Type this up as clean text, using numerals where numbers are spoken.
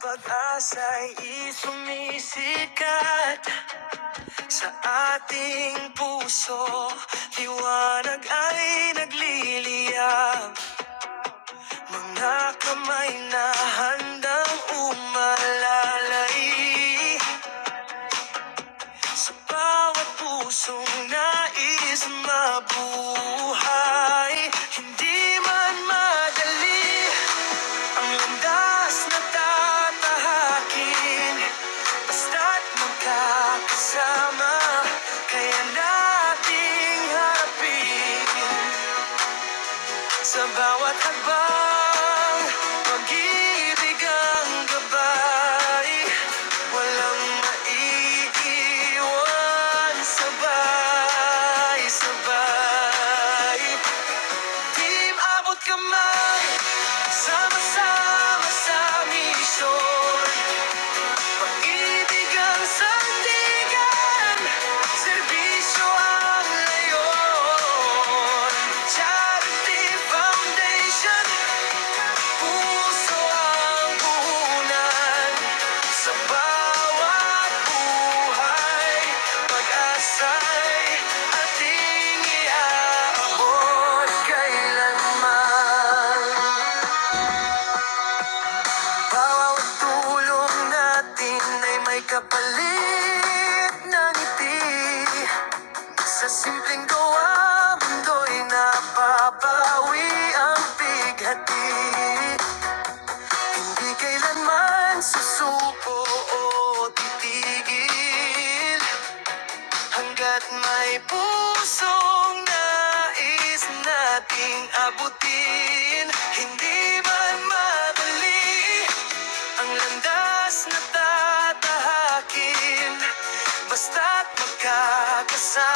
Pag-asa'y sumisikat sa ating puso, liwanag ay nagliliyab. Mga kamay na handang umalalay sa bawat pusong nais mabuhay. Hindi man madali ang landas na tatahakin, basta't magkakasama, kaya nating harapin. Sa bawat hakbang, pag-ibig ang gabay, walang maiiwan, sabay-sabay. Team Abot Kamay, sama-sama sa misyon. Pag-ibig ang sandigan, serbisyo ang layon. Charity Foundation, puso ang puhunan. Sa bawat buhay, pag-asa'y ating iaabot kailanman. Bawat tulong natin ay may kapalit na ngiti. Sa simpleng gawa, mundo'y napapawi ang bighati. Hindi kailanman susuko o titigil, hanggat may pusong nais nating abutin. Hindi man madali ang landas na tatahakin, basta't magkakasama,